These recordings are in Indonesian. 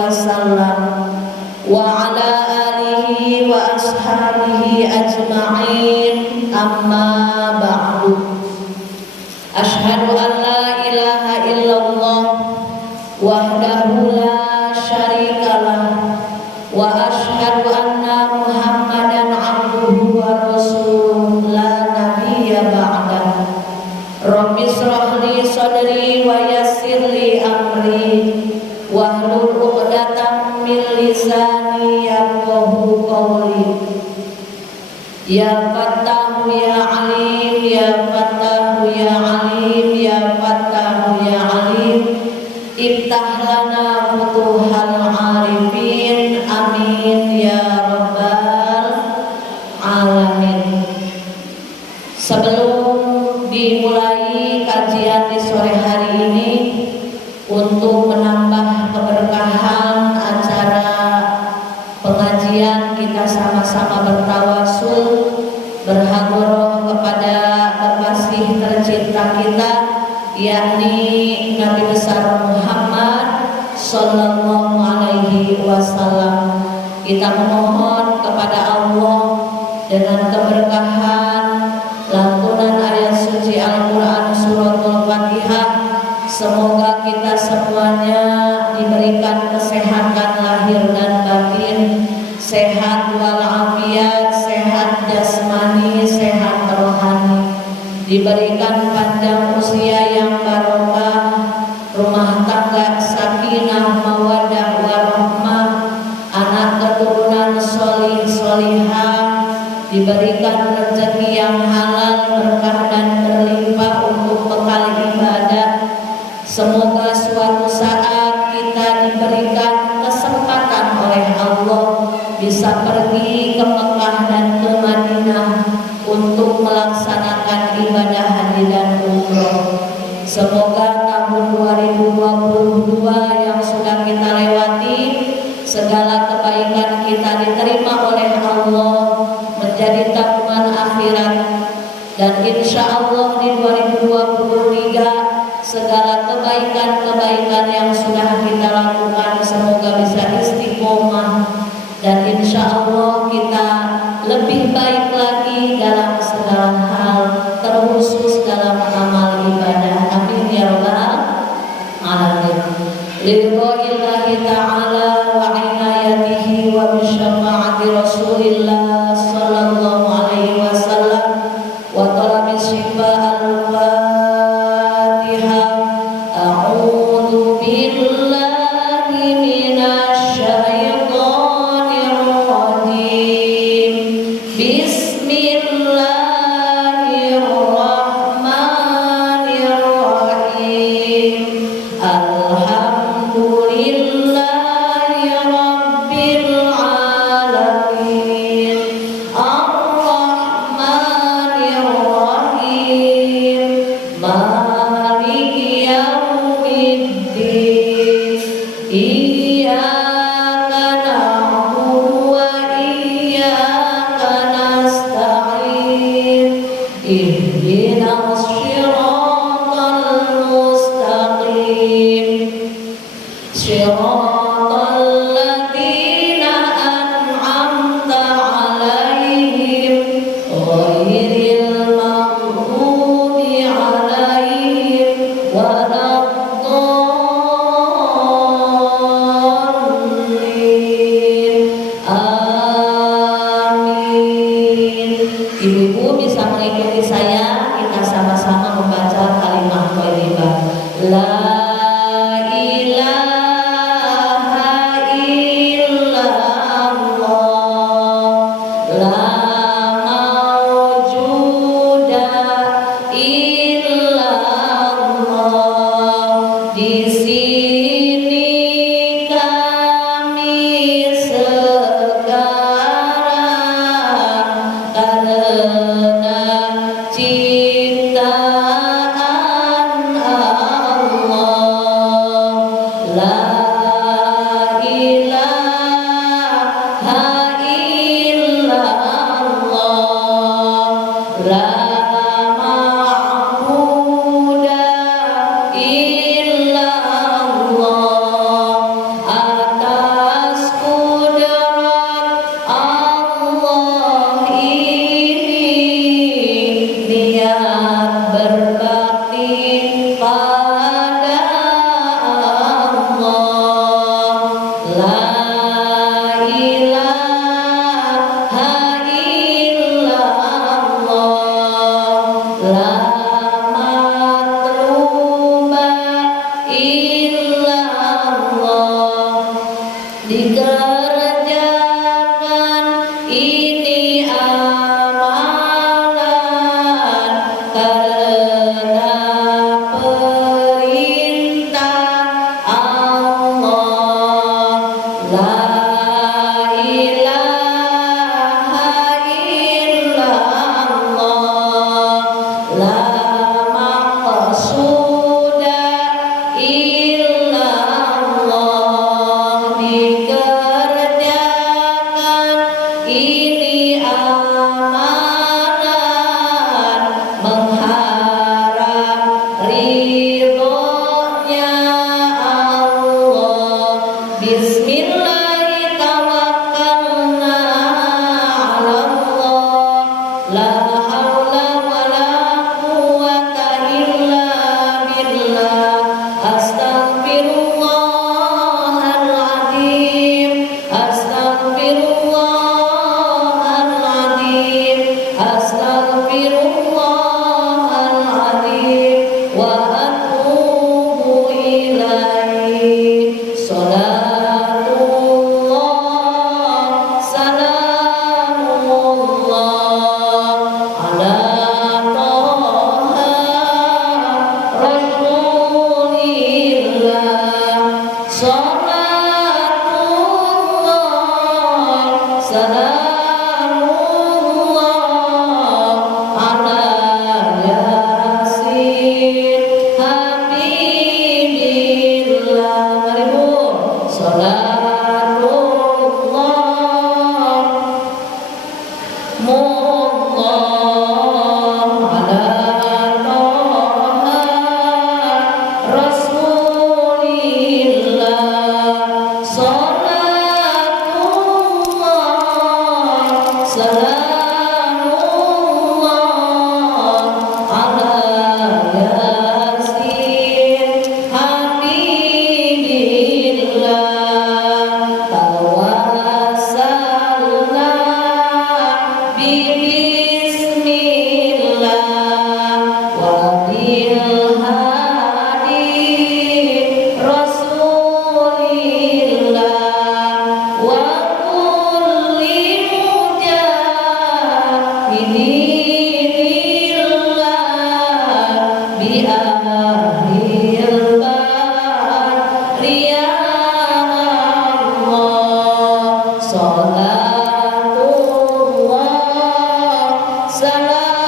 wasallam wa ala alihi wa ashabihi ajma'in, amma ba'du. Asyhadu an la ilaha illallah wahdahu la syarikalah wa asyhadu anna Muhammadan abduhu wa rasuluh la nabiyya ba'dah. Rabbi shrah li sadri wa yassir li amri wahlul 'uqdatam min lisani yafqahu qawli. Ya Fattahu ya Alim, ya Fattahu ya Alim, ya Fattahu ya Alim, iftah lana futuhal arifin, amin ya rabbal alamin. Sebelum dimulai kajian di sore hari ini, untuk menambah keberkahan acara pengajian, kita sama-sama bertawasul berhadroh kepada kekasih tercinta kita, yakni Nabi besar Muhammad sallallahu alaihi wasallam. Kita memohon kepada Allah dengan keberkahan lantunan ayat suci Al-Quran suratul Fatihah, semoga kita semuanya diberikan kesehatan lahir dan batin, sehat walafiat, sehat jasmani, sehat rohani, diberikan panjang usia yang barokah, rumah tangga sakinah mawaddah warahmah, anak keturunan sholih sholihah, diberikan rezeki yang halal, berkah dan berlimpah untuk bekal ibadah. Semoga suatu saat kita diberikan kesempatan oleh Allah bisa pergi ke Mekah dan ke Madinah untuk melaksanakan ibadah haji dan umroh. Semoga tahun 2022 yang sudah kita lewati, segala kebaikan kita diterima oleh Allah menjadi tabungan akhirat, dan insya Allah di 2023 segala kebaikan-kebaikan yang sudah kita lakukan semoga bisa istiqomah, dan insya Allah kita lebih baik lagi dalam segala hal, terkhusus dalam amal ibadah. Amin ya rabbal alamin. Lillahi ta'ala wa inayatihi wa bisyafaati Rasulillah sallallahu alaihi wasallam wa talabi syifa al-Fatihah. A'udzu billahi minasy syaithanir rajim. Bismillahirrahmanirrahim. Alhamdulillahi rabbil alamin. Ar-Rahmanir Rahim. Maliki yaumiddin. Iyyaka na'budu wa iyyaka nasta'in. Ihdinas siratal mustaqim. Siratal ladzina an'amta 'alaihim ghairil maghdubi 'alaihim waladdallin. Amin. Ibu-ibu bisa mengikuti saya, kita sama-sama membaca kalimat thayyibah. La ilaha illallah, la mawjuda illallah, di akhir ya Allah, salatullah salamullah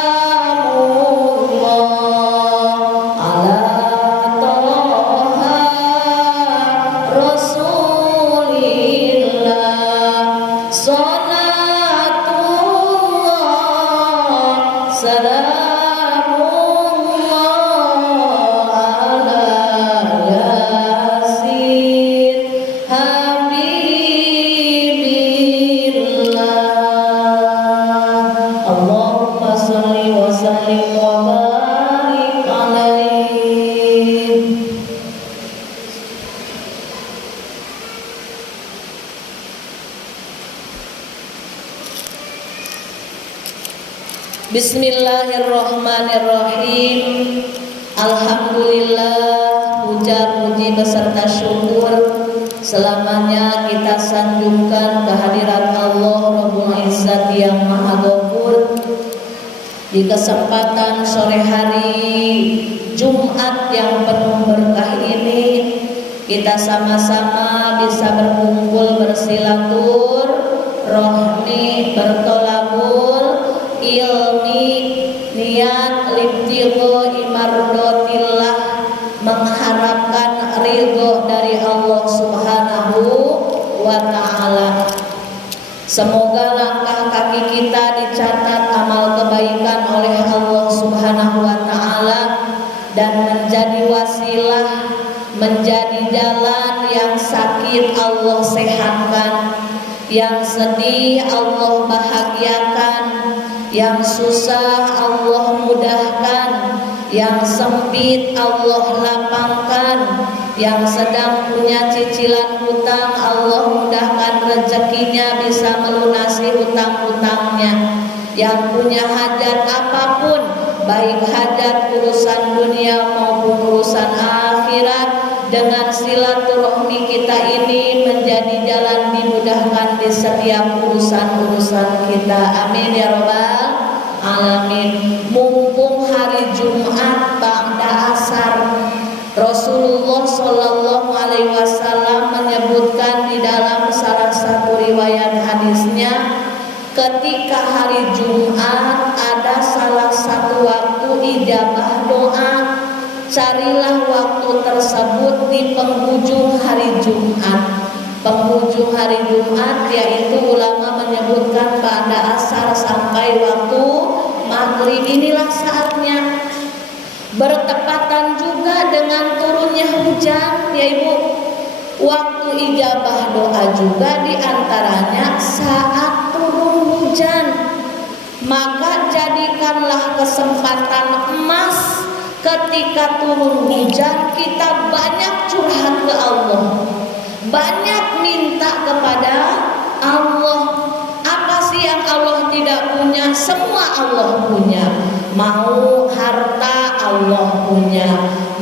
ala toha rasulillah, salatullah salamullah ala yasin habibillah. Allahumma sholli wa sallim wa barik alaihi. Bismillahirrahmanirrahim. Alhamdulillah, puja puji beserta syukur selamanya kita sanjungkan kehadirat Allah Rabbul Izzat yang Maha Ghafur. Di kesempatan sore hari Jumat yang penuh berkah ini, kita sama-sama bisa berkumpul bersilaturahmi, bertolabul ilmi, niat libtigho imardotillah, mengharapkan ridho dari Allah Subhanahu wa ta'ala. Semoga langkah kaki kita dicatat amal kebaikan oleh Allah Subhanahu wa ta'ala dan menjadi wasilah, menjadi jalan yang sakit Allah sehatkan, yang sedih Allah bahagiakan, yang susah Allah mudahkan, yang sempit Allah lapangkan, yang sedang punya cicilan hutang Allah mudahkan rezekinya bisa melunasi hutang-hutangnya, yang punya hajat apapun, baik hajat urusan dunia maupun urusan akhirat, dengan silaturahmi kita ini menjadi jalan dimudahkan di setiap urusan-urusan kita. Amin ya rabbal alamin. Mumpung hari Jumat ba'da asar, Rasulullah Shallallahu Alaihi Wasallam menyebutkan di dalam salah satu riwayat hadisnya, ketika hari Jumat ada salah satu waktu ijabah doa. Carilah waktu tersebut di penghujung hari Jumat. Penghujung hari Jumat yaitu ulama menyebutkan pada asar sampai waktu maghrib, inilah saatnya. Bertepatan juga dengan turunnya hujan ya Ibu. Waktu ijabah doa juga diantaranya saat turun hujan. Maka jadikanlah kesempatan emas ketika turun hujan kita banyak curhat ke Allah, banyak minta kepada Allah. Apa sih yang Allah tidak punya? Semua Allah punya. Mau harta Allah punya,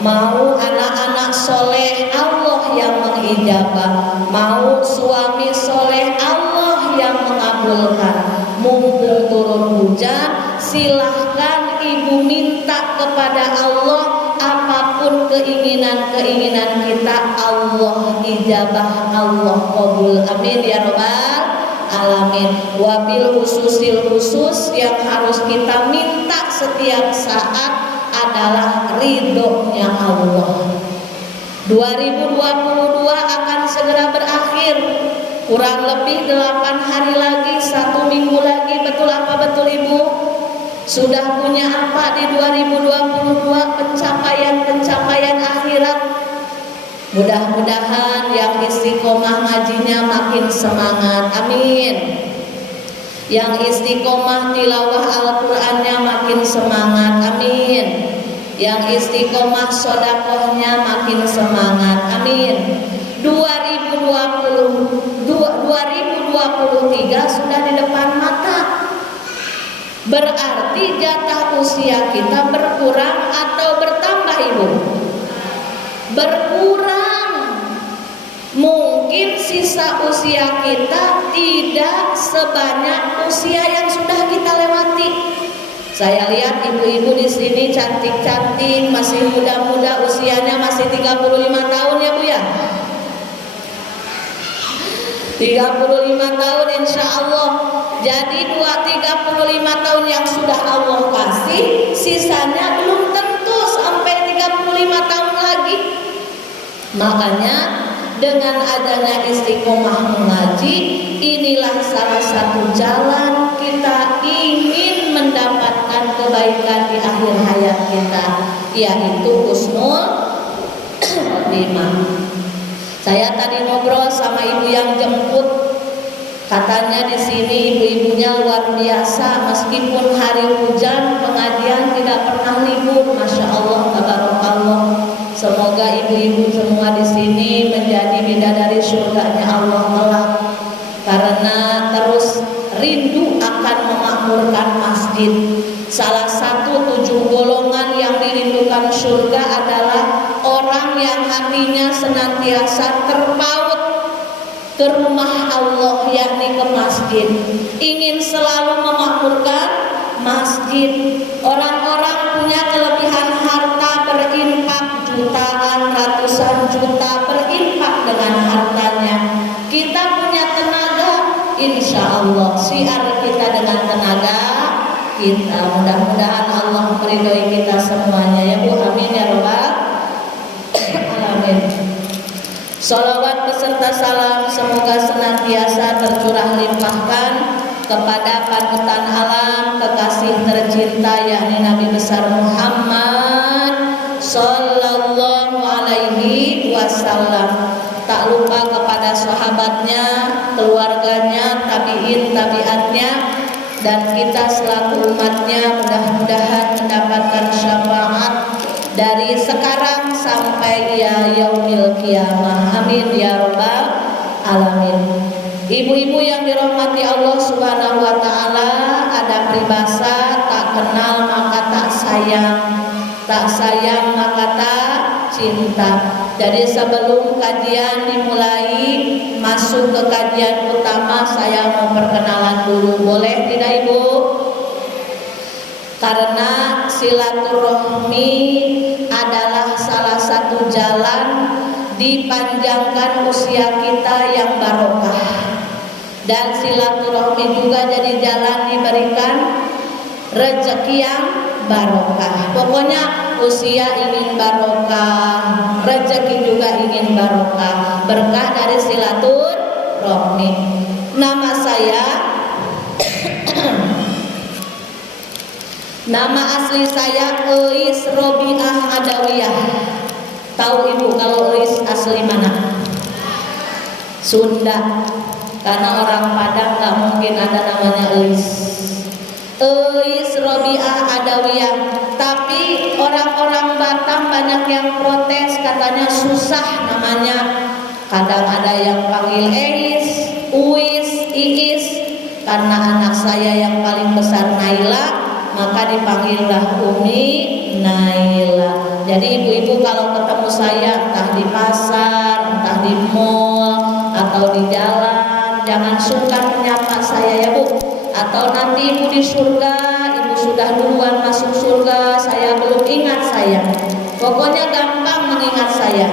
mau anak-anak soleh Allah yang mengijabah, mau suami soleh Allah yang mengabulkan. Mumpung turun hujan, silahkan ibu minta kepada Allah apapun keinginan-keinginan kita, Allah ijabah, Allah qabul. Amin ya rabbal alamin. Wabil khususil khusus yang harus kita minta setiap saat adalah ridhonya Allah. 2022 akan segera berakhir. Kurang lebih 8 hari lagi, 1 minggu lagi. Betul apa betul Ibu? Sudah punya apa di 2022? Pencapaian-pencapaian akhirat. Mudah-mudahan yang istiqomah ngajinya makin semangat. Amin. Yang istiqomah tilawah Al-Qur'annya makin semangat. Amin. Yang istiqomah sedekahnya makin semangat. Amin. 2023 sudah di depan mata. Berarti jatah usia kita berkurang atau bertambah Ibu? Berkurang. Mungkin sisa usia kita tidak sebanyak usia yang sudah kita lewati. Saya lihat ibu-ibu di sini cantik-cantik, masih muda-muda, usianya masih 35 tahun ya Bu ya. 35 tahun insya Allah. Jadi 35 tahun yang sudah Allah kasih, sisanya belum tentu sampai 35 tahun lagi. Makanya dengan adanya istiqomah mengaji, inilah salah satu jalan kita ingin mendapatkan kebaikan di akhir hayat kita, yaitu husnul khotimah. Saya tadi ngobrol sama ibu yang jemput, katanya di sini ibu-ibunya luar biasa, meskipun hari hujan pengajian tidak pernah libur. Masya Allah, tabarakallah. Semoga ibu-ibu semua di sini menjadi bidadari surganya Allah kelak, karena terus rindu akan memakmurkan masjid. Salah satu 7 golongan yang dirindukan surga adalah orang yang hatinya senantiasa terpaut ke rumah Allah, yakni ke masjid, ingin selalu memakmurkan masjid. Orang-orang punya kelebihan harta, berinfak jutaan, ratusan juta, berinfak dengan hartanya. Kita punya tenaga, insya Allah syiar kita dengan tenaga kita. Mudah-mudahan Allah meridhoi kita semuanya ya Bu, amin ya rabbal alamin. Sholawat beserta salam semoga senantiasa tercurah limpahkan kepada panutan alam, kekasih tercinta yakni Nabi besar Muhammad sallallahu alaihi wasallam. Tak lupa kepada sahabatnya, keluarganya, tabi'in, tabi'atnya, dan kita selaku umatnya mudah-mudahan mendapatkan syafaat dari sekarang sampai yaumil qiyamah. Amin ya rabbal alamin. Ibu-ibu yang dirahmati Allah Subhanahu wa taala, ada peribahasa tak kenal maka tak sayang, tak sayang maka tak cinta. Jadi sebelum kajian dimulai, masuk ke kajian utama, saya mau perkenalan dulu, boleh tidak Ibu? Karena silaturahmi adalah salah satu jalan dipanjangkan usia kita yang barokah, dan silaturahmi juga jadi jalan diberikan rezeki yang barokah. Pokoknya usia ingin barokah, rezeki juga ingin barokah, berkah dari silaturahmi. Nama saya nama asli saya Eis Robiah Adawiyah. Tahu Ibu kalau Eis asli mana? Sunda. Karena orang Padang gak mungkin ada namanya Eis. Eis Robiah Adawiyah. Tapi orang-orang Batam banyak yang protes, katanya susah namanya. Kadang ada yang panggil Eis, Uis, Iis. Karena anak saya yang paling besar Naila, maka dipanggillah Umi Naila. Jadi ibu-ibu kalau ketemu saya entah di pasar, entah di mall atau di jalan, jangan sungkan menyapa saya ya Bu. Atau nanti ibu di surga, ibu sudah duluan masuk surga, saya belum ingat saya. Pokoknya gampang mengingat saya.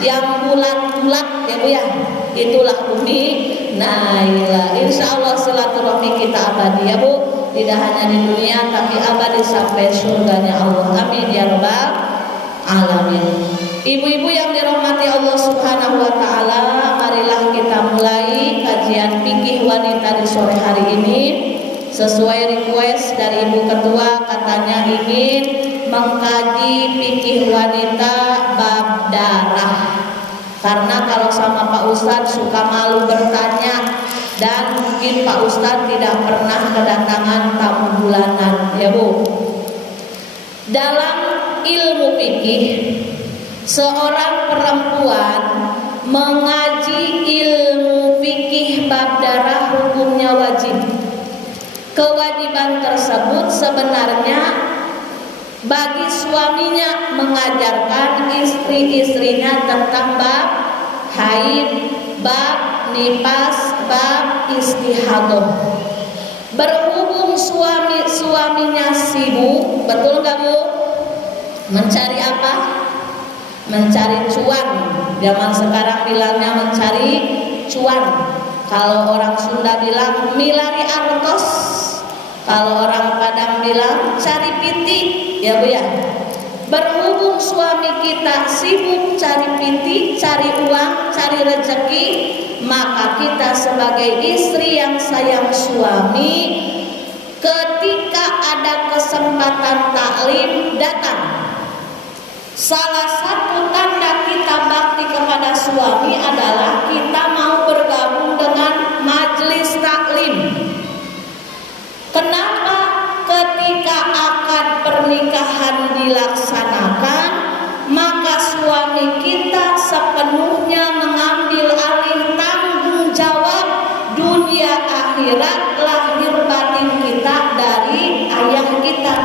Yang bulat-bulat ya Bu ya, itulah Umi Naila. Insya Allah silaturahmi kita abadi ya Bu, tidak hanya di dunia tapi abadi sampai surganya Allah. Amin ya rabbal alamin. Ibu-ibu yang dirahmati Allah Subhanahu wa taala, marilah kita mulai kajian fikih wanita di sore hari ini. Sesuai request dari Ibu Ketua, katanya ingin mengkaji fikih wanita bab darah. Karena kalau sama Pak Ustadz suka malu bertanya, dan mungkin Pak Ustadz tidak pernah kedatangan tamu bulanan ya Bu. Dalam ilmu fikih, seorang perempuan mengaji ilmu fikih bab darah hukumnya wajib. Kewajiban tersebut sebenarnya bagi suaminya mengajarkan istri-istrinya tentang bab haid, bab nifas, bab istihadah. Berhubung suaminya sibuk, betul gak Bu? Mencari apa? Mencari cuan. Zaman sekarang bilangnya mencari cuan. Kalau orang Sunda bilang milari artos, kalau orang Padang bilang cari piti, ya Bu ya. Berhubung suami kita sibuk cari piti, cari uang, cari rezeki, maka kita sebagai istri yang sayang suami, ketika ada kesempatan taklim datang. Salah satu tanda kita bakti kepada suami adalah kita mau bergabung dengan majelis taklim. Kenapa? Ketika akad pernikahan dilaksanakan, maka suami kita sepenuhnya mengambil alih tanggung jawab dunia akhirat, lahir batin kita dari ayah kita.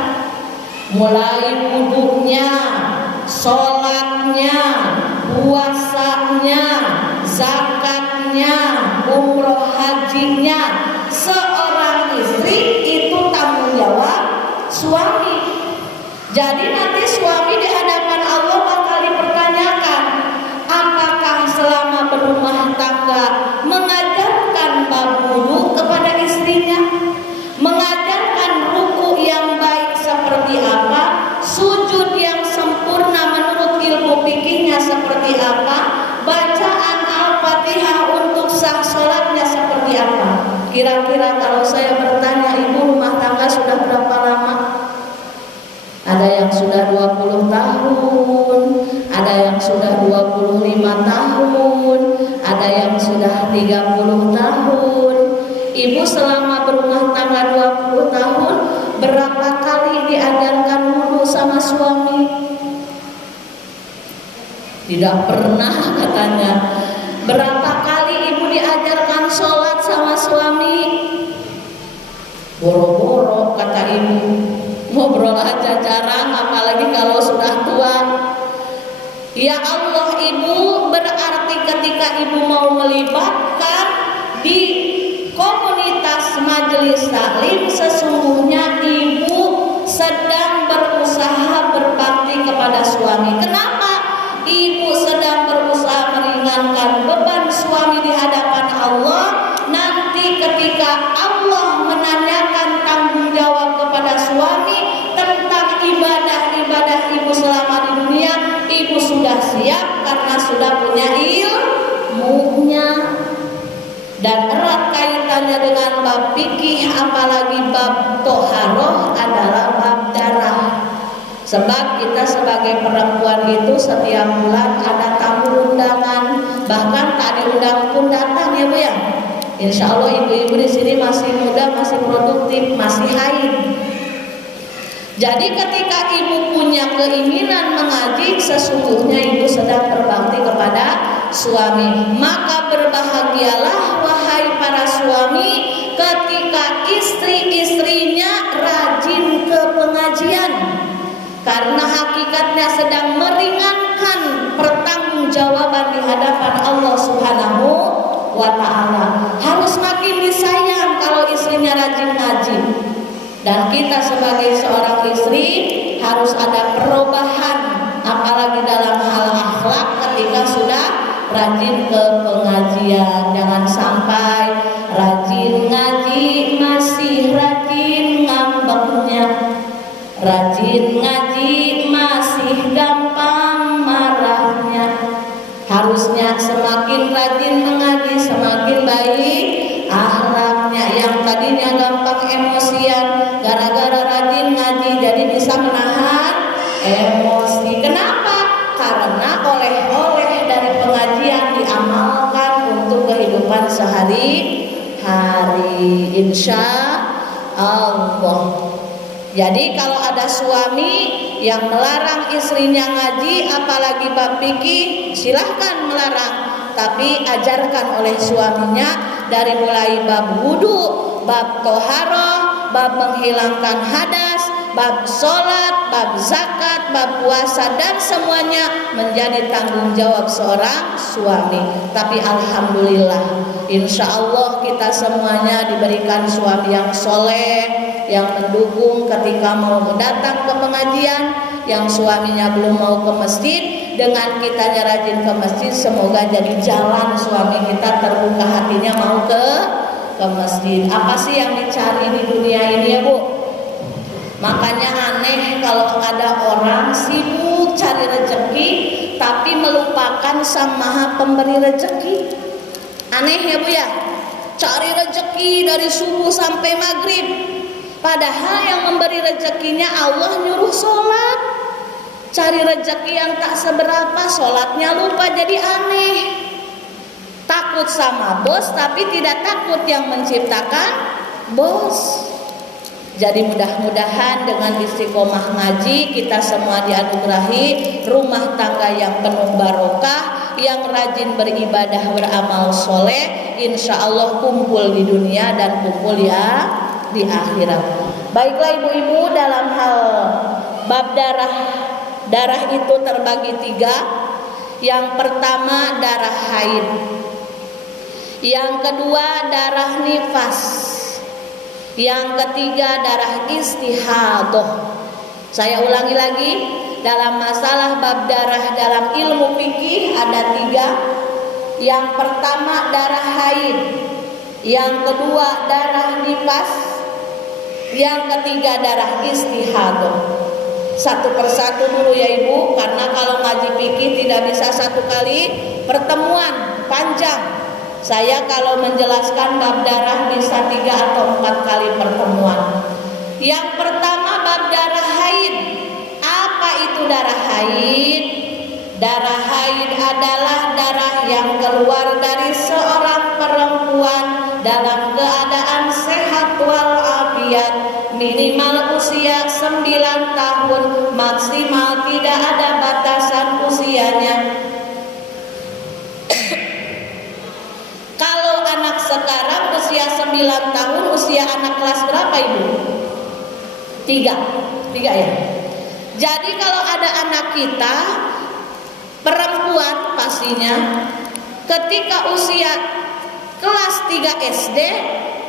Mulai wudhunya, sholatnya, puasanya, zakatnya, umroh hajinya, seorang istri itu tanggung jawab suami. Jadi nanti suami di hadapan Allah bakal dipertanyakan, apakah selama berumah tangga mengajarkan bab wudu kepada istrinya, mengajarkan ruku yang baik seperti apa, sujud yang sempurna menurut ilmu fikihnya seperti apa, bacaan Al-Fatihah untuk sah sholatnya seperti apa. Kira-kira kalau saya bertanya, ibu rumah tangga sudah berapa lama? Ada yang sudah 20 tahun, ada yang sudah 25 tahun, ada yang sudah 30 tahun. Ibu selama berumah tangga 20 tahun, berapa kali diajarkan wudu sama suami? Tidak pernah katanya. Berapa kali ibu diajarkan sholat sama suami? Boro-boro kata ibu. Ngobrol aja jarang, apalagi kalau sudah tua. Ya Allah, ibu, berarti ketika ibu mau melibatkan di komunitas majelis taklim, sesungguhnya ibu sedang berusaha berbakti kepada suami. Kenapa? Ibu sedang berusaha meringankan beban suami di hadapan Allah. Nanti ketika Allah menanyakan tanggung jawab kepada suami tentang ibadah-ibadah ibu selama di dunia, ibu sudah siap karena sudah punya ilmunya. Dan erat kaitannya dengan bab fikih, apalagi bab toharoh adalah bab darah. Sebab kita sebagai perempuan itu setiap bulan ada tamu undangan, bahkan tak diundang pun datang ya Bu ya. Insya Allah ibu-ibu di sini masih muda, masih produktif, masih haid. Jadi ketika ibu punya keinginan mengaji, sesungguhnya ibu sedang berbakti kepada suami. Maka berbahagialah wahai para suami ketika istri-istrinya rajin ke pengajian, karena hakikatnya sedang meringankan pertanggungjawaban di hadapan Allah Subhanahu wa ta'ala. Harus makin disayang kalau istrinya rajin ngaji. Dan kita sebagai seorang istri harus ada perubahan, apalagi dalam hal akhlak ketika sudah rajin ke pengajian. Jangan sampai rajin ngaji masih rajin ngambeknya, rajin ngaji masih gampang marahnya. Harusnya semakin rajin mengaji semakin baik akhlaknya. Yang tadinya gampang emosian, gara-gara rajin ngaji jadi bisa menahan emosi. Kenapa? Karena oleh-oleh dari pengajian diamalkan untuk kehidupan sehari-hari, insya Allah. Jadi kalau ada suami yang melarang istrinya ngaji, apalagi bab fikih, silahkan melarang, tapi ajarkan oleh suaminya dari mulai bab wudu, bab toharoh, bab menghilangkan hadas, bab sholat, bab zakat, bab puasa, dan semuanya menjadi tanggung jawab seorang suami. Tapi alhamdulillah, insya Allah kita semuanya diberikan suami yang soleh, yang mendukung ketika mau datang ke pengajian. Yang suaminya belum mau ke masjid, dengan kitanya rajin ke masjid, semoga jadi jalan suami kita terbuka hatinya mau ke masjid. Apa sih yang dicari di dunia ini ya Bu? Makanya aneh kalau ada orang sibuk cari rezeki tapi melupakan Sang Maha Pemberi rezeki. Aneh ya Bu ya, cari rezeki dari subuh sampai maghrib, padahal yang memberi rezekinya Allah nyuruh sholat. Cari rezeki yang tak seberapa, sholatnya lupa, jadi aneh. Takut sama bos tapi tidak takut yang menciptakan bos. Jadi mudah-mudahan dengan istiqomah ngaji kita semua dianugerahi rumah tangga yang penuh barokah, yang rajin beribadah, beramal soleh, insya Allah kumpul di dunia dan kumpul ya di akhirat. Baiklah ibu-ibu, dalam hal bab darah itu terbagi 3. Yang pertama darah haid, yang kedua darah nifas, yang ketiga darah istihadah. Saya ulangi lagi, dalam masalah bab darah dalam ilmu fikih ada 3. Yang pertama darah haid, yang kedua darah nifas, yang ketiga darah istihadah. Satu persatu dulu ya Ibu, karena kalau ngaji fikih tidak bisa satu kali pertemuan panjang. Saya kalau menjelaskan bab darah bisa 3 atau 4 kali pertemuan. Yang pertama bab darah haid. Apa itu darah haid? Darah haid adalah darah yang keluar dari seorang perempuan dalam keadaan sehat walafiat, minimal usia 9 tahun, maksimal tidak ada batasan usianya. Kalau anak sekarang usia 9 tahun, usia anak kelas berapa Ibu? 3 ya. Jadi kalau ada anak kita perempuan pastinya ketika usia kelas 3 SD,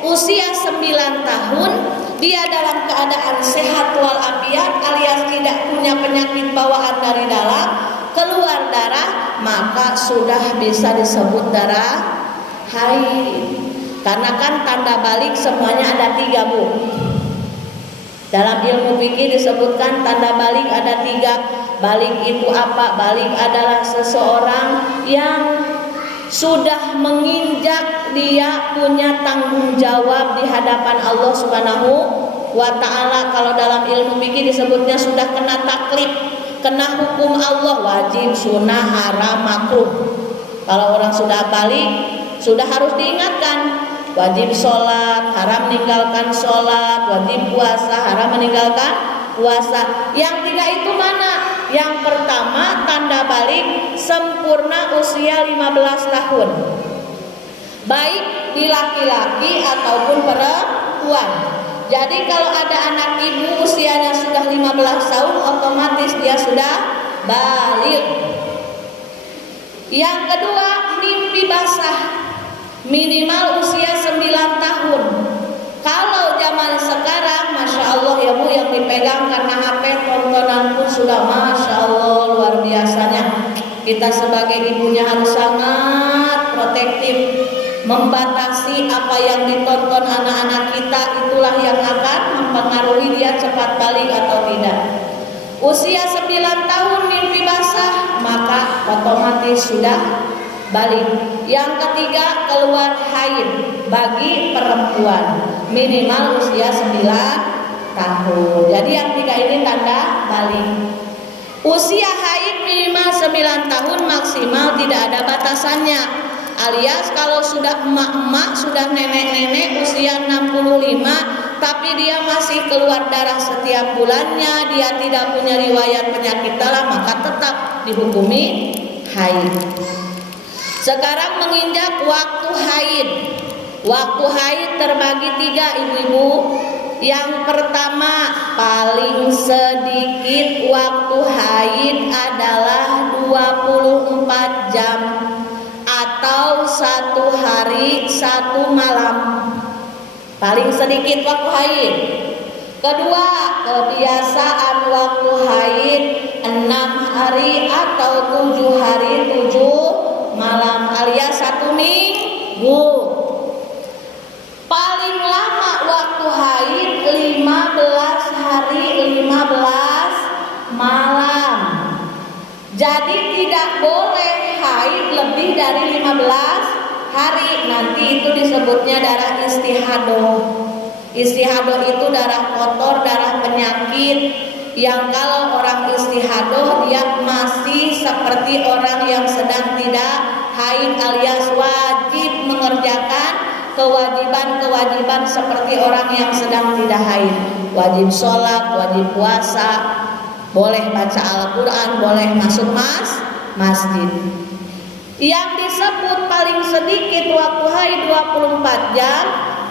usia 9 tahun, dia dalam keadaan sehat walafiat alias tidak punya penyakit bawaan dari dalam, keluar darah, maka sudah bisa disebut darah haid. Karena kan tanda balik semuanya ada 3 Bu. Dalam ilmu fikih disebutkan tanda balik ada 3. Balik itu apa? Balik adalah seseorang yang sudah menginjak, dia punya tanggung jawab di hadapan Allah Subhanahu wa ta'ala. Kalau dalam ilmu fikih disebutnya sudah kena taklif, kena hukum Allah, wajib, sunnah, haram, makruh. Kalau orang sudah balik, sudah harus diingatkan, wajib sholat, haram meninggalkan sholat, wajib puasa, haram meninggalkan puasa. Yang 3 itu mana? Yang pertama tanda balik sempurna usia 15 tahun, baik di laki-laki ataupun perempuan. Jadi kalau ada anak ibu usianya sudah 15 tahun, otomatis dia sudah balik. Yang kedua mimpi basah, minimal usia 9 tahun. Kalau zaman sekarang Masya Allah ya Bu, yang dipegang karena HP tontonan pun sudah Masya Allah luar biasanya. Kita sebagai ibunya harus sangat protektif, membatasi apa yang ditonton anak-anak kita. Itulah yang akan mempengaruhi dia cepat balik atau tidak. Usia 9 tahun mimpi basah, maka otomatis sudah balik. Yang ketiga keluar haid bagi perempuan, minimal usia 9 tahun. Jadi yang 3 ini tanda balik. Usia haid minimal 9 tahun, maksimal tidak ada batasannya. Alias kalau sudah emak-emak, sudah nenek-nenek usia 65 tapi dia masih keluar darah setiap bulannya, dia tidak punya riwayat penyakit dalam, maka tetap dihukumi haid. Sekarang menginjak waktu haid. Waktu haid terbagi 3 ibu-ibu. Yang pertama, paling sedikit waktu haid adalah 24 jam atau 1 hari 1 malam. Paling sedikit waktu haid. Kedua, kebiasaan waktu haid 6 hari atau 7 hari 7 malam alias 1 minggu. Paling lama waktu haid 15 hari 15 malam. Jadi tidak boleh haid lebih dari 15 hari. Nanti itu disebutnya darah istihadoh. Istihadoh itu darah kotor, darah penyakit, yang kalau orang istihadoh dia masih seperti orang yang sedang tidak haid alias wajib mengerjakan kewajiban-kewajiban seperti orang yang sedang tidak haid. Wajib sholat, wajib puasa, boleh baca Al-Quran, boleh masuk masjid. Yang disebut paling sedikit waktu haid 24 jam,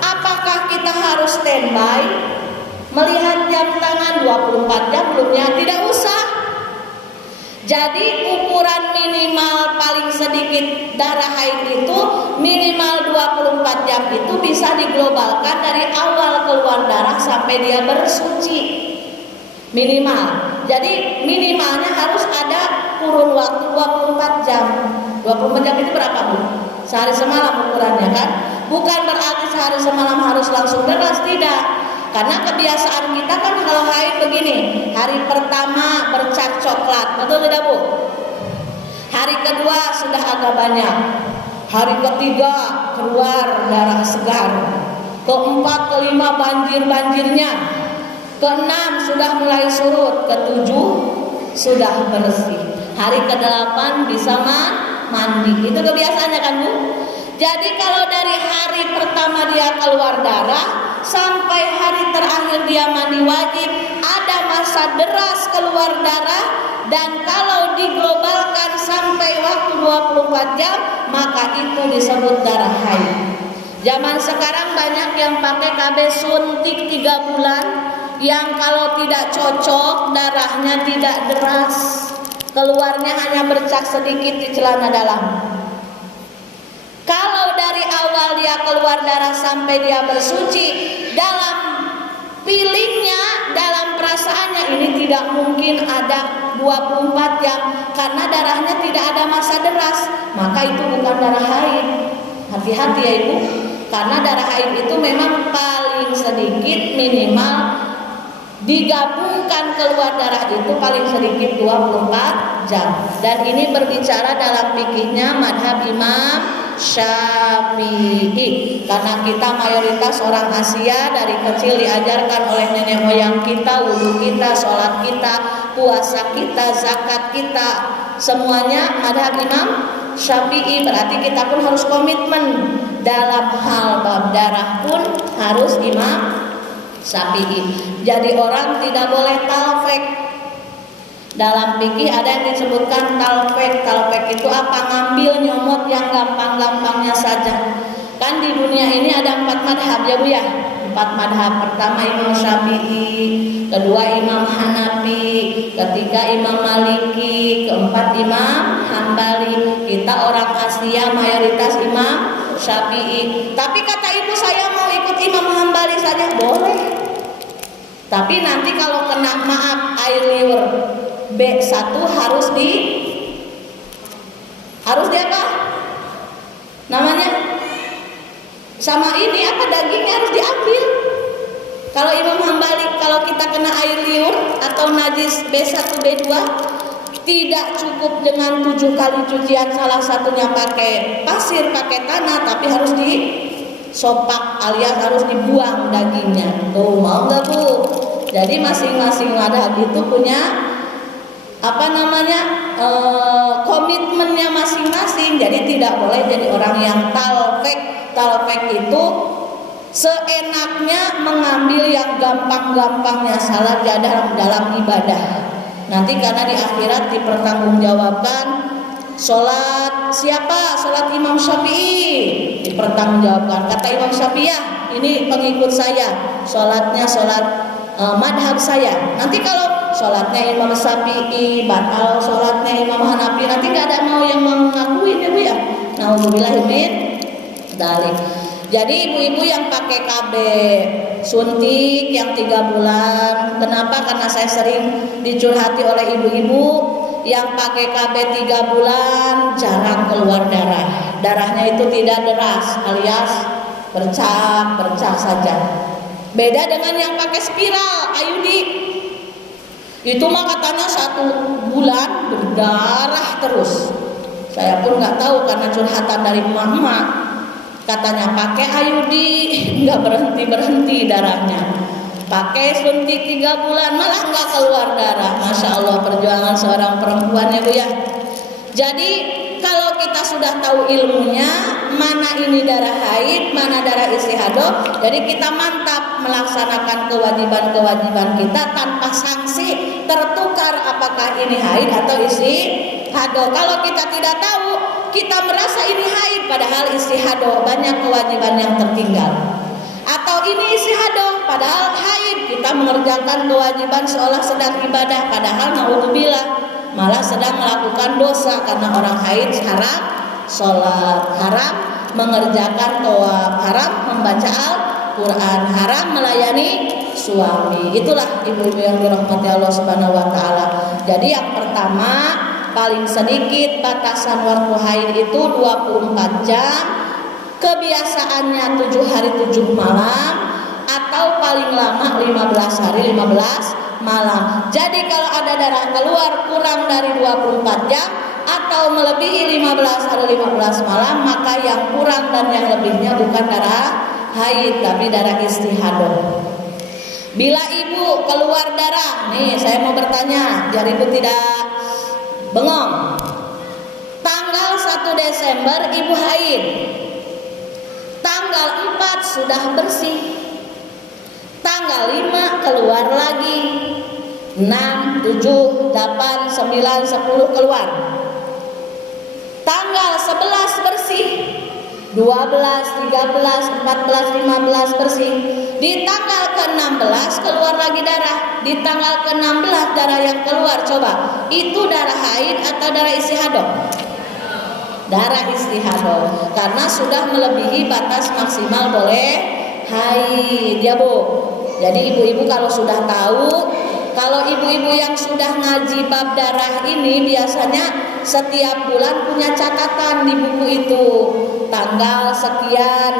apakah kita harus standby melihat jam tangan 24 jam belumnya? Tidak usah. Jadi ukuran minimal paling sedikit darah haid itu minimal 24 jam itu bisa diglobalkan dari awal keluar darah sampai dia bersuci. Minimal. Jadi minimalnya harus ada kurun waktu 24 jam. 24 jam itu berapa, Bu? Sehari semalam ukurannya kan? Bukan berarti sehari semalam harus langsung deras, tidak. Karena kebiasaan kita kan kalau haid begini, hari pertama bercak coklat, betul tidak, Bu? Hari kedua sudah agak banyak, hari ketiga keluar darah segar, keempat kelima banjir-banjirnya, keenam sudah mulai surut, ketujuh sudah bersih, hari ke-8 bisa mandi. Itu kebiasaannya kan, Bu? Jadi kalau dari hari pertama dia keluar darah sampai hari terakhir dia mandi wajib, ada masa deras keluar darah, dan kalau diglobalkan sampai waktu 24 jam maka itu disebut darah haid. Zaman sekarang banyak yang pakai KB suntik 3 bulan, yang kalau tidak cocok darahnya tidak deras, keluarnya hanya bercak sedikit di celana dalam. Kalau dari awal dia keluar darah sampai dia bersuci, dalam feelingnya, dalam perasaannya ini tidak mungkin ada 24 jam karena darahnya tidak ada masa deras, maka itu bukan darah haid. Hati-hati ya Ibu, karena darah haid itu memang paling sedikit minimal digabungkan keluar darah itu paling sedikit 24 jam. Dan ini berbicara dalam fikihnya madhab Imam Syafi'i, karena kita mayoritas orang Asia dari kecil diajarkan oleh nenek moyang kita, wudu kita, sholat kita, puasa kita, zakat kita, semuanya madhab Imam Syafi'i. Berarti kita pun harus komitmen dalam hal bab darah pun harus Imam Syafi'i. Jadi orang tidak boleh talfek. Dalam fikih ada yang disebutkan talfek. Talfek itu apa? Ngambil nyomot yang gampang-gampangnya saja. Kan di dunia ini ada 4 madhab ya Bu ya. 4 madhab. Pertama Imam Syafi'i, kedua Imam Hanafi, ketiga Imam Maliki, keempat Imam Hambali. Kita orang Asia mayoritas Imam Syafi'i. Tapi kata ibu saya mau ikut Imam Hambali saja, boleh. Tapi nanti kalau kena maaf air liur B1 harus di apa? Namanya sama ini apa, dagingnya harus diambil. Kalau Imam Hambali kalau kita kena air liur atau najis B1 B2 tidak cukup dengan 7 kali cucian, salah satunya pakai pasir, pakai tanah, tapi harus disopak alias harus dibuang dagingnya. Tuh, mau nggak Bu? Jadi masing-masing madhab itu punya komitmennya masing-masing. Jadi tidak boleh jadi orang yang talfek. Talfek itu seenaknya mengambil yang gampang-gampangnya salah dalam ibadah. Nanti karena di akhirat dipertanggungjawabkan. Sholat siapa? Sholat Imam Syafi'i dipertanggungjawabkan. Kata Imam Syafi'i, ini pengikut saya, sholatnya sholat madhab saya. Nanti kalau sholatnya Imam Syafi'i batal, sholatnya Imam Hanafi, nanti nggak ada mau yang mengakuin ya Bu ya. Nauzubillahi min dzalik. Jadi ibu-ibu yang pakai KB suntik yang 3 bulan, kenapa? Karena saya sering dicurhati oleh ibu-ibu yang pakai KB 3 bulan jarang keluar darah. Darahnya itu tidak deras alias bercak saja. Beda dengan yang pakai spiral IUD. Itu mah katanya 1 bulan berdarah terus. Saya pun nggak tahu karena curhatan dari emak-emak. Katanya pakai IUD nggak berhenti darahnya. Pakai suntik 3 bulan malah nggak keluar darah. Masya Allah, perjuangan seorang perempuan ya Bu ya. Jadi kalau kita sudah tahu ilmunya, mana ini darah haid, mana darah istihadah, jadi kita mantap melaksanakan kewajiban-kewajiban kita tanpa sanksi tertukar apakah ini haid atau istihadah. Kalau kita tidak tahu, kita merasa ini haid padahal istihadah, banyak kewajiban yang tertinggal. Atau ini istihadah padahal haid, kita mengerjakan kewajiban seolah sedang ibadah padahal naudzubillah malah sedang melakukan dosa. Karena orang haid haram sholat, haram mengerjakan tawaf, haram membaca Al-Quran, haram melayani suami. Itulah ibu-ibu yang dirahmati Allah Subhanahu wa taala. Jadi yang pertama, paling sedikit batasan waktu haid itu 24 jam, kebiasaannya 7 hari 7 malam, atau paling lama 15 hari 15 malam. Jadi kalau ada darah keluar kurang dari 24 jam atau melebihi 15 hari 15 malam, maka yang kurang dan yang lebihnya bukan darah haid tapi darah istihadah. Bila ibu keluar darah, nih saya mau bertanya, biar ibu tidak bengong. Tanggal 1 Desember ibu haid, tanggal 4 sudah bersih, tanggal 5 keluar lagi, 6, 7, 8, 9, 10 keluar, tanggal 11 bersih, 12, 13, 14, 15 bersih, di tanggal ke-16 keluar lagi darah, di tanggal ke-16 darah yang keluar, coba itu darah haid atau darah istihadah? Darah istihadah, karena sudah melebihi batas maksimal boleh haid ya Bu. Jadi ibu-ibu kalau sudah tahu, kalau ibu-ibu yang sudah ngaji bab darah ini biasanya setiap bulan punya catatan di buku itu, tanggal sekian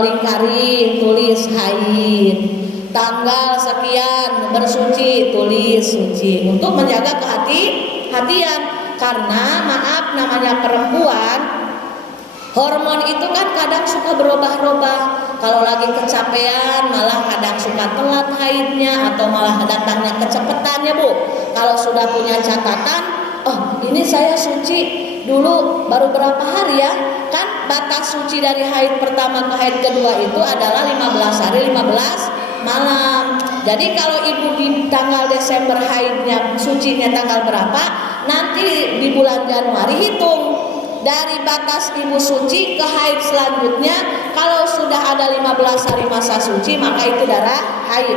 lingkari tulis haid, tanggal sekian bersuci tulis suci, untuk menjaga kehati-hatian. Karena maaf, namanya perempuan, hormon itu kan kadang suka berubah-ubah. Kalau lagi kecapean malah kadang suka telat haidnya atau malah datangnya kecepatannya Bu. Kalau sudah punya catatan, oh ini saya suci dulu baru berapa hari ya, kan batas suci dari haid pertama ke haid kedua itu adalah 15 hari 15 malam. Jadi kalau ibu di tanggal Desember haidnya sucinya tanggal berapa, nanti di bulan Januari hitung dari batas ibu suci ke haid selanjutnya. Kalau sudah ada 15 hari masa suci maka itu darah haid.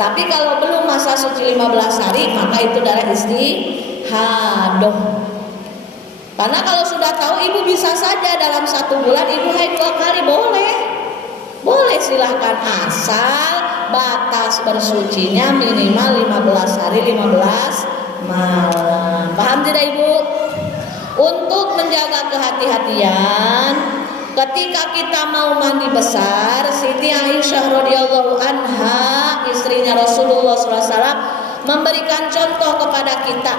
Tapi kalau belum masa suci 15 hari maka itu darah istihadah. Karena kalau sudah tahu, ibu bisa saja dalam 1 bulan ibu haid 2 kali, boleh silahkan, asal batas bersucinya minimal 15 hari 15 malam. Paham tidak ibu? Untuk menjaga kehati-hatian, ketika kita mau mandi besar, Siti Aisyah radhiyallahu anha, istrinya Rasulullah SAW, memberikan contoh kepada kita.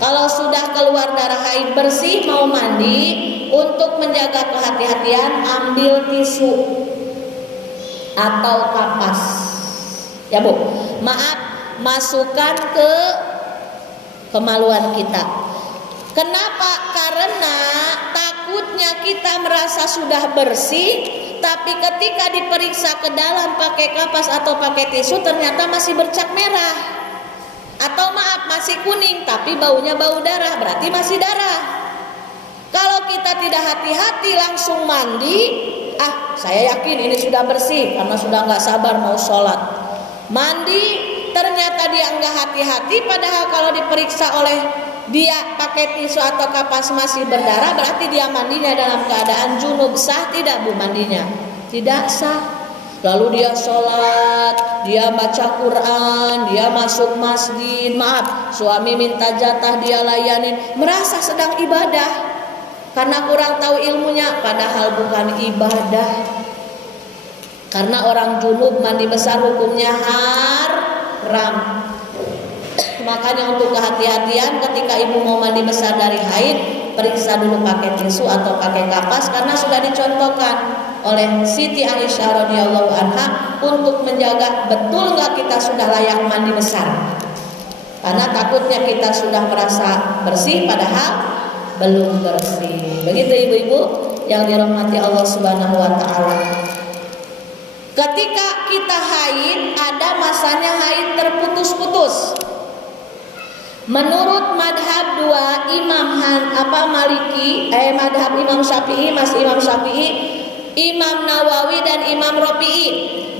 Kalau sudah keluar darah haid bersih mau mandi, untuk menjaga kehati-hatian ambil tisu atau kapas. Ya Bu, maaf, masukkan ke kemaluan kita. Kenapa? Karena takutnya kita merasa sudah bersih, tapi ketika diperiksa ke dalam pakai kapas atau pakai tisu ternyata masih bercak merah, atau maaf masih kuning tapi baunya bau darah, berarti masih darah. Kalau kita tidak hati-hati langsung mandi, saya yakin ini sudah bersih karena sudah nggak sabar mau sholat. Mandi, ternyata dia nggak hati-hati, padahal kalau diperiksa oleh dia pakai tisu atau kapas masih berdarah, berarti dia mandinya dalam keadaan junub. Sah tidak Bu mandinya? Tidak sah. Lalu dia sholat, dia baca Quran, dia masuk masjid, maaf, suami minta jatah dia layanin, merasa sedang ibadah karena kurang tahu ilmunya, padahal bukan ibadah. Karena orang junub mandi besar hukumnya haram. Makanya untuk kehati-hatian ketika ibu mau mandi besar dari haid, periksa dulu pakai tisu atau pakai kapas, karena sudah dicontohkan oleh Siti Aisyah radhiyallahu anha untuk menjaga betul nggak kita sudah layak mandi besar. Karena takutnya kita sudah merasa bersih padahal belum bersih. Begitu ibu-ibu yang dirahmati Allah Subhanahu wa taala. Ketika kita haid, ada masanya haid terputus-putus. Menurut madhab dua Imam Maliki, madhab Imam Syafi'i, Imam Syafi'i, Imam Nawawi dan Imam Rafi'i,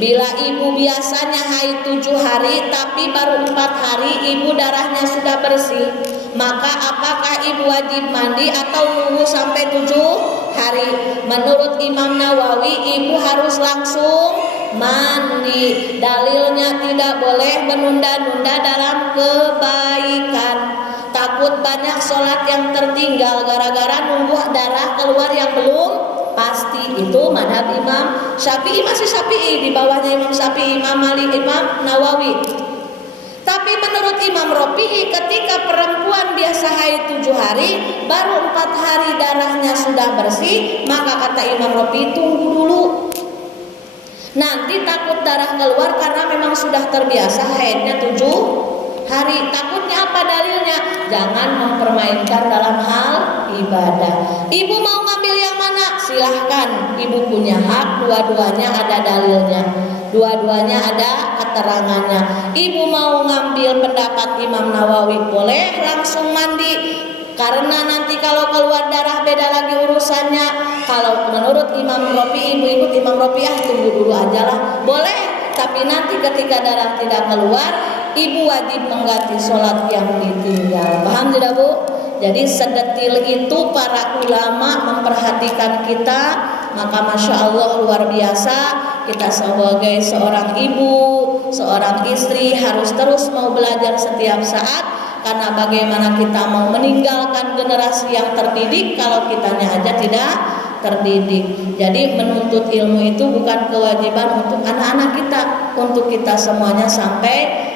bila ibu biasanya haid 7 hari tapi baru 4 hari ibu darahnya sudah bersih, maka apakah ibu wajib mandi atau nunggu sampai 7 hari? Menurut Imam Nawawi, ibu harus langsung mandi. Dalilnya tidak boleh menunda-nunda dalam kebaikan. Takut banyak sholat yang tertinggal gara-gara nunggu darah keluar yang belum pasti. Itu madhab Imam Syafi'i, masih Syafi'i, di bawahnya Imam Syafi'i, Imam Malik, Imam Nawawi. Tapi menurut Imam Rafi'i, ketika perempuan biasa haid 7 hari baru 4 hari darahnya sudah bersih, maka kata Imam Rafi'i tunggu dulu. Nanti takut darah keluar karena memang sudah terbiasa haidnya 7 hari. Takutnya apa dalilnya? Jangan mempermainkan dalam hal ibadah. Ibu mau ngambil yang mana? Silahkan, ibu punya hak. Dua-duanya ada dalilnya, dua-duanya ada keterangannya. Ibu mau ngambil pendapat Imam Nawawi, boleh langsung mandi, karena nanti kalau keluar darah beda lagi urusannya. Kalau menurut Imam Rafi'i, ibu ikut Imam Rafi'i, tunggu dulu aja lah, boleh. Tapi nanti ketika darah tidak keluar, ibu wajib mengganti sholat yang ditinggal. Paham tidak Bu? Jadi sedetil itu para ulama memperhatikan kita. Maka Masya Allah luar biasa. Kita sebagai seorang ibu, seorang istri harus terus mau belajar setiap saat. Karena bagaimana kita mau meninggalkan generasi yang terdidik kalau kitanya aja tidak terdidik. Jadi menuntut ilmu itu bukan kewajiban untuk anak-anak kita, untuk kita semuanya sampai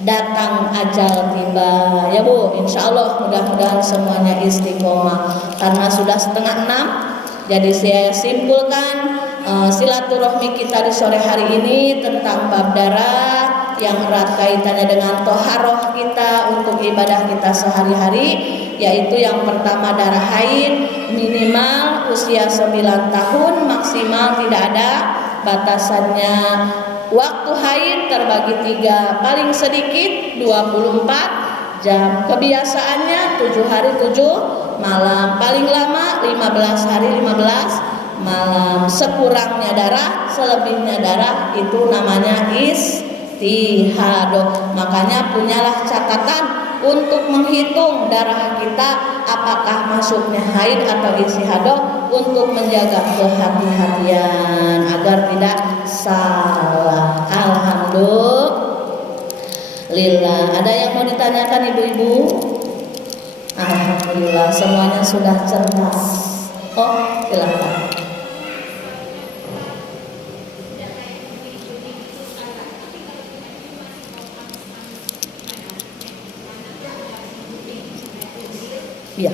datang ajal tiba. Ya Bu, insya Allah mudah-mudahan semuanya istiqomah. Karena sudah 5:30, jadi saya simpulkan silaturahmi kita di sore hari ini tentang bab darah yang erat kaitannya dengan toharoh kita untuk ibadah kita sehari-hari, yaitu yang pertama darah haid minimal usia 9 tahun, maksimal tidak ada batasannya. Waktu haid terbagi 3, paling sedikit 24 jam. Kebiasaannya 7 hari 7 malam, paling lama 15 hari 15 malam. Sekurangnya darah, selebihnya darah, itu namanya istihadah. Makanya punyalah catatan untuk menghitung darah kita apakah masuknya haid atau istihadah, untuk menjaga kehati-hatian agar tidak salah. Alhamdulillah. Ada yang mau ditanyakan ibu-ibu? Alhamdulillah semuanya sudah cerdas. Oh, silakan. Iya,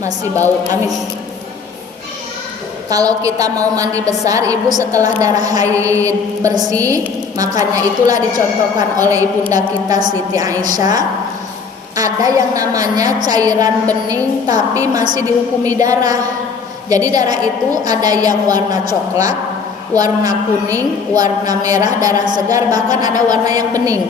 masih bau amis. Kalau kita mau mandi besar, ibu setelah darah haid bersih, makanya itulah dicontohkan oleh ibunda kita Siti Aisyah. Ada yang namanya cairan bening tapi masih dihukumi darah. Jadi darah itu ada yang warna coklat, warna kuning, warna merah, darah segar, bahkan ada warna yang bening.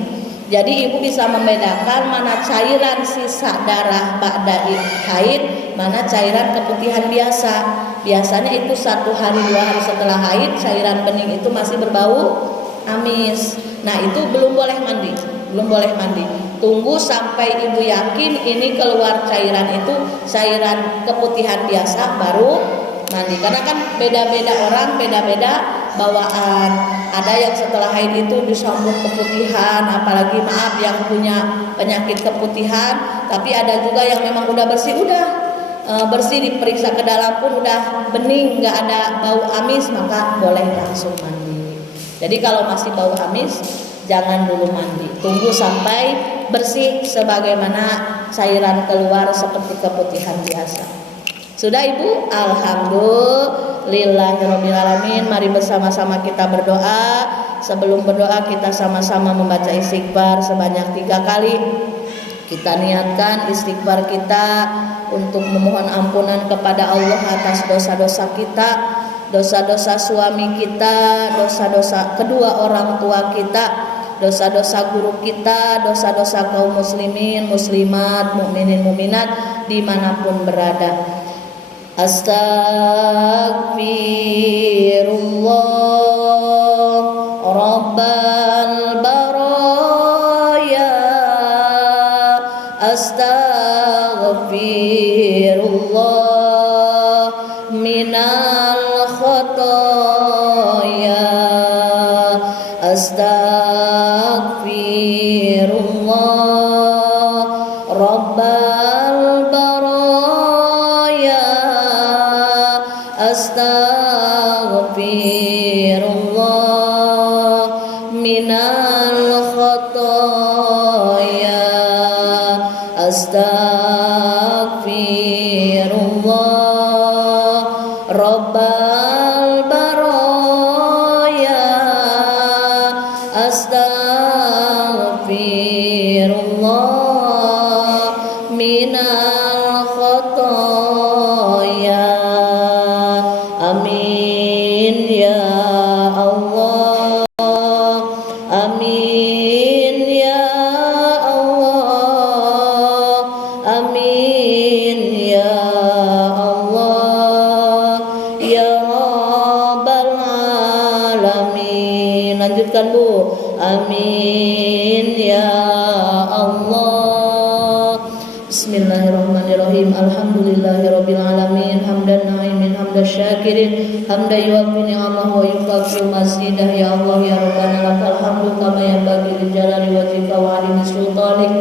Jadi ibu bisa membedakan mana cairan sisa darah ba'da haid, mana cairan keputihan biasa. Biasanya itu 1 hari 2 hari setelah haid cairan bening itu masih berbau amis. Nah itu belum boleh mandi, belum boleh mandi. Tunggu sampai ibu yakin ini keluar cairan itu cairan keputihan biasa baru mandi. Karena kan beda-beda orang, beda-beda bawaan. Ada yang setelah haid itu disambut keputihan, apalagi maaf yang punya penyakit keputihan. Tapi ada juga yang memang udah bersih, bersih diperiksa ke dalam pun udah bening, nggak ada bau amis, maka boleh langsung mandi. Jadi kalau masih bau amis jangan dulu mandi, tunggu sampai bersih sebagaimana cairan keluar seperti keputihan biasa. Sudah ibu? Alhamdulillahirrabbilalamin. Mari bersama-sama kita berdoa. Sebelum berdoa kita sama-sama membaca istighfar sebanyak 3 kali. Kita niatkan istighfar kita untuk memohon ampunan kepada Allah atas dosa-dosa kita, dosa-dosa suami kita, dosa-dosa kedua orang tua kita, dosa-dosa guru kita, dosa-dosa kaum muslimin, muslimat, mukminin, mukminat dimanapun berada. Astaghfirullah Rabbal baraya, astaghfirullah minal khotoya, astaghfirullah Rabbal baraya, astaghfirullah minal khotoya, astaghfirullah Rabbal baraya, astaghfirullah minal khotoya. Amin ya Allah, amin ya Allah, amin ya Allah, ya Rabbal alamin. Lanjutkan Bu. Amin ya Allah. Bismillahirrahmanirrahim. Alhamdulillahirabbil alamin. Hamdan na'imin hamdan syakirin, hamdan yuwaffi ni'amahu wa yukafi mazidah. Ya Allah ya Rabbana lakal hamdu kama yanbaghi li jalali wajhika wa 'azimi sultanik.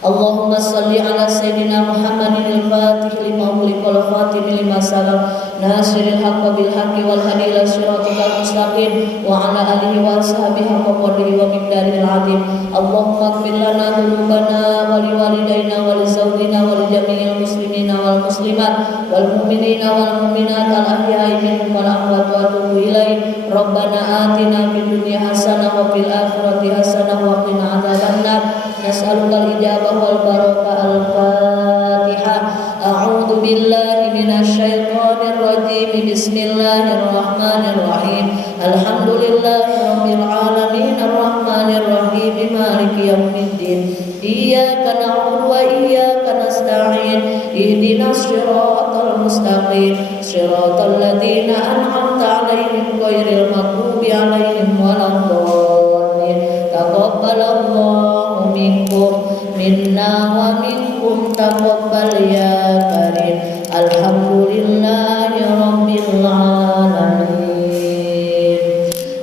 Allahumma salli ala sayyidina Muhammadin al-fatih lima ughliqa wal khatim lima sabaq nasiril haqqi bil haqqi wal hadi ila siratikal mustaqim wa ala alihi wa sahbihi haqqa qadrihi wa miqdaril azim. Allahumma ighfir lana dhunubana wa li walidayna wa li zawjina wa li jami'il muslimina wal muslimat wal mu'minina wal mu'minat al ahya'i minhum wal amwat wa atubu ilaih. Rabbana atina fid dunya hasanah wa fil akhirati hasanah wa qina adzabannar. Nas'alukal ijabah wal barakah. Al-Fatihah. A'udzu billahi minasyaitonir rajim. Bismillahirrahmanirrahim. Alhamdulillahirabbil alamin arrahmanir rahim maliki yaumiddin. Iyyaka na'budu wa iyyaka nasta'in. Ihdinas siratal mustaqim. Siratal ladzina an'amta 'alaihim ghairil maghdubi 'alaihim waladdallin. Taqabbalallahu minkum minna wa minkum taqabbal ya karim. Alhamdulillahi rabbil alamin.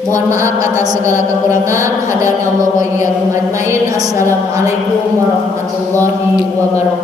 Mohon maaf atas segala kekurangan. Hadanallahu wa iyyakum ajmain. Assalamualaikum warahmatullahi wabarakatuh.